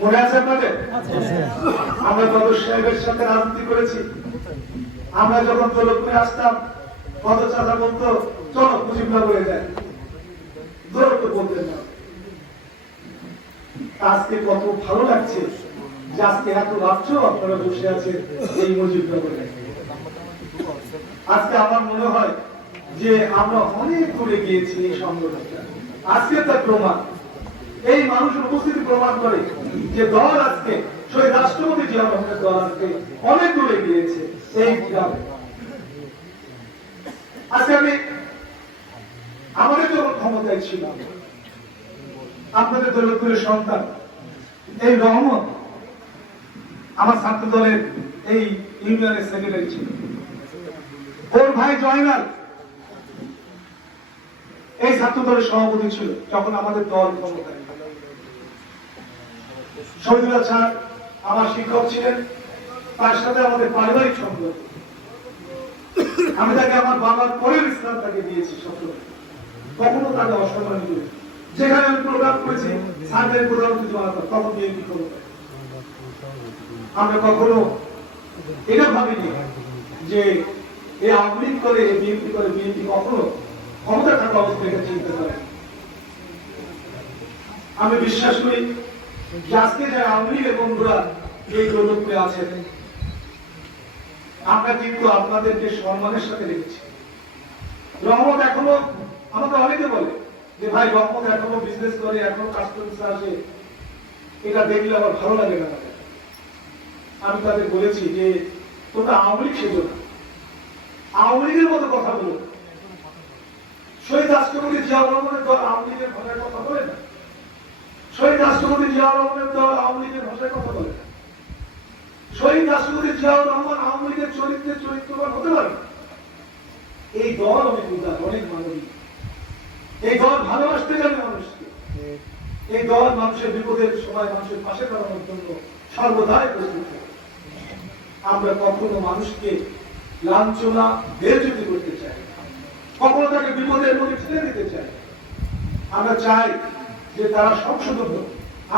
মনে আছে আপনাদের? আমরা কদর সাহেবের সাথে রাজনীতি করেছি। আমরা যখন দৌলতপুরে আসতাম কত চাচা বলতো চলো মুজিবনগরে যায়। দৌলত বলতেন না। আজকে কত ভালো লাগছে যে আজকে এত রাজ্য আপনারা বসে আছেন এই মুজিবনগরে। আজকে আমার মনে হয় যে আমরা অনেক দূরে গিয়েছি এই সংগঠনটা আজকে তার প্রমাণ। এই মানুষের উপস্থিতি প্রমাণ করে যে দল আজকে, শহীদ রাষ্ট্রপতি জিয়া রহমানের দল আজকে অনেক দূরে গিয়েছে এই আজকে আমি আমাদের যখন ক্ষমতায় ছিল আপনাদের দৌলতপুরের সন্তান, এই রহমত আমার ছাত্র দলের এই ইউনিয়নের সেক্রেটারি ছিল। ওর ভাই জয়নাল এই ছাত্র দলের সভাপতি ছিল, যখন আমাদের দল ক্ষমতায়। শহীদুল্লাহ স্যার আমার শিক্ষক ছিলেন। তার সাথে আমাদের পারিবারিক সম্পর্ক। আমি তাকে আমার বাবার পরের ইসলাম তাকে দিয়েছি সত্য কখনো তাকে অসম্মান করি যেখানে আমি প্রোগ্রাম করেছি, সার্ভের প্রধানমন্ত্রী জনতা তখন বিএনপি ক্ষমতা আমরা কখনো এটা ভাবিনি যে এই আওয়ামী করে বিএনপি করে, বিএনপি কখনো ক্ষমতা থাকা অবস্থায় এটা চিন্তা করে আমি বিশ্বাস করি আজকে যে আওয়ামী লীগের এই প্রযুক্তি আছেন। আমরা কিন্তু আপনাদেরকে সম্মানের সাথে রেখেছি রহমত এখনও আমাকে অনেকে বলে যে, ভাই, রহমত এখনও বিজনেস করে, এখনও কাস্টমার আসে। এটা দেখলে আমার ভালো লাগে না। আমি তাদের বলেছি যে, তোমরা আওয়ামী লীগ সেজো আওয়ামী লীগের মতো কথা বলো। শহীদ রাষ্ট্রপতি জিয়াউর রহমানের দল, আওয়ামী লীগের কথা বলে না। শহীদ রাষ্ট্রপতি জিয়াউর রহমানের দল আওয়ামী লীগের ভাষায় কথা বলে। শহীদ রাষ্ট্রপতি জিয়াউর রহমান আওয়ামী লীগের চরিত্রে চরিত্রবান হতে পারে। এই দল অনেক উদার অনেক মানবিক। এই দল ভালোবাসতে জানে মানুষকে। এই দল মানুষের বিপদের সময় মানুষের পাশে দাঁড়ানোর জন্য সর্বদাই প্রস্তুত আমরা কখনো মানুষকে লাঞ্ছনা বেরচুতি করতে চাই। কখনো তাকে বিপদের মধ্যে ঠেলে দিতে চাই আমরা চাই যে তারা সংশোধন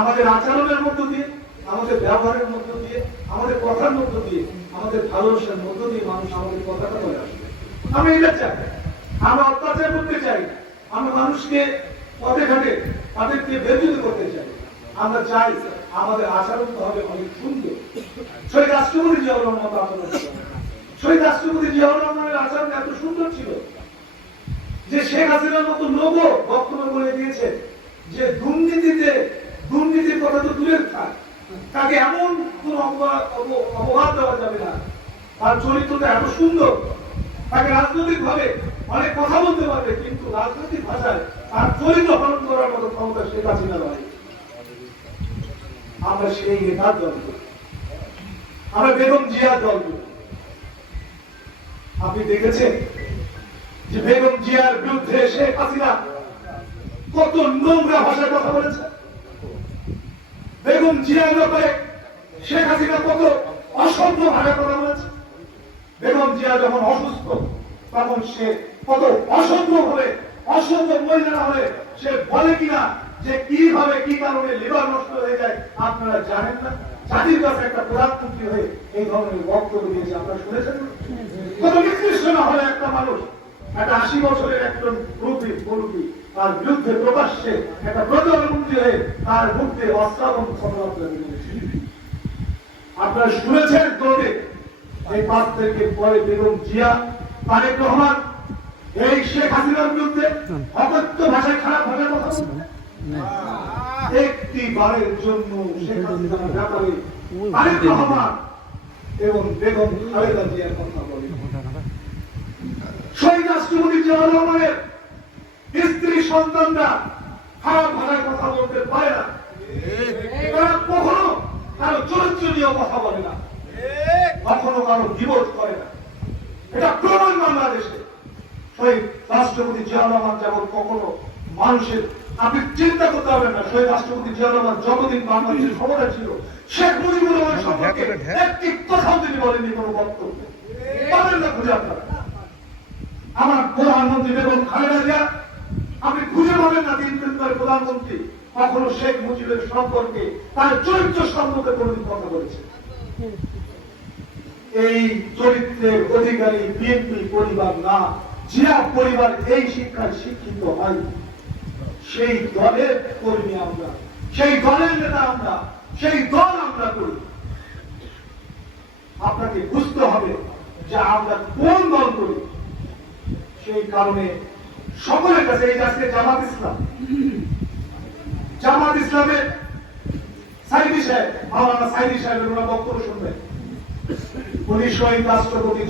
আমাদের আচরণের মধ্য দিয়ে, আমাদের ব্যবহারের মধ্য দিয়ে, আমাদের কথার মধ্য দিয়ে, আমাদের ভালোবাসার মধ্য দিয়ে মানুষ আমাদের কথাটা বলে আসবে। আমি এটা চাই। আমরা অত্যাচার করতে চাই আমরা মানুষকে পথে ঘাটে তাদেরকে বেরোতে করতে চাই। আমরা চাই আমাদের আচরণ হবে অনেক সুন্দর। শহীদ রাষ্ট্রপতি জিয়াউর রহমান আচরণ। শহীদ রাষ্ট্রপতি জিয়াউর রহমানের আচরণ এত সুন্দর ছিল যে শেখ হাসিনার মতো লোকও বক্তব্য বলে দিয়েছে যে দুর্নীতিতে, দুর্নীতির কথা তো দূরে থাক তাকে এমন কোন অপবাদ দেওয়া যাবে না। তার চরিত্রটা এত সুন্দর। তাকে রাজনৈতিক ভাবে অনেক কথা বলতে পারবে, কিন্তু রাজনৈতিক ভাষায় তার চরিত্র হরণ করার মতো ক্ষমতা শেখ হাসিনা নয় আমরা সেই নেতার দল আমরা বেগম জিয়ার দল আপনি দেখেছেন যে বেগম জিয়ার বিরুদ্ধে শেখ হাসিনা কত নোংরা ভাষায় কথা বলেছে। বেগম জিয়ার ব্যাপারে শেখ হাসিনা কত অসভ্য ভাষায় কথা বলেছে। বেগম জিয়া যখন অসুস্থ, তখন সে কত অসভ্য ভাবে, অসভ্য মহিলা হলে সে বলে কিনা যে কীভাবে, কি কারণে লিভার নষ্ট হয়ে যায় আপনারা জানেন না। জাতির কাছে একটা প্রধানমন্ত্রী হয়ে এই ধরনের বক্তব্য দিয়েছে, আপনারা শুনেছেন কত নিকৃষ্ট না হলে একটা মানুষ, একটা আশি বছরের একজন রূপী মুরব্বী তার বিরুদ্ধে প্রকাশ্যে একটা প্রধানমন্ত্রী হয়ে তার মুখে অশ্রাবণ কথাবার্তা আপনারা শুনেছেন তোরে এই পাঁচ তারিখের পরে বেগম জিয়া, তারেক রহমান, এই শেখ হাসিনার বিরুদ্ধে অকথ্য ভাষায় খারাপ ভাষায় কথা একটি বারের জন্য শেখ হাসিনার ব্যাপারে তারেক রহমান এবং বেগম খালেদা জিয়ার কথা বলে শহীদ রাষ্ট্রপতি স্ত্রী সন্তানরা খারাপ ভাষায় কথা বলতে পারে না। তারা কখনো কারও চরিত্র নিয়ে কথা বলে না। কখনো কারও বিবোধ করে না। এটা প্রমাণ বাংলাদেশে। শহীদ রাষ্ট্রপতি জিয়াউর রহমান যেমন কখনো মানুষের আপনি চিন্তা করতে পারবেন না, শহীদ রাষ্ট্রপতি জিয়াউর রহমান যতদিন বাংলাদেশের ক্ষমতা ছিল, শেখ মুজিবুর রহমান সম্পর্কে একটি কথাও তিনি বলেননি কোনো বক্তব্য। পাবেন না খুঁজে আপনারা। আমার প্রধানমন্ত্রী বেগম খালেদা জিয়া আপনি খুঁজে পাবেন না তিন দিন ধরে প্রধানমন্ত্রী। কখনো শেখ মুজিবের সম্পর্কে, তার চরিত্র সম্পর্কে কোনদিন কথা বলেছে। এই চরিত্রের অধিকারী বিএনপি পরিবার না, জিয়া পরিবার এই শিক্ষায় শিক্ষিত হয়। সেই দলের কর্মী আমরা, সেই দলের নেতা আমরা, সেই দল আমরা করি। আপনাকে বুঝতে হবে যে আমরা কোন দল করি। সেই কারণে সকলের কাছে এই আজকে জামাত ইসলাম। জামাত ইসলামের সাইদি সাহেব, মাওলানা সাইদি সাহেবের ওনার বক্তব্য শুনবেন। উনি শহীদ রাষ্ট্রপতি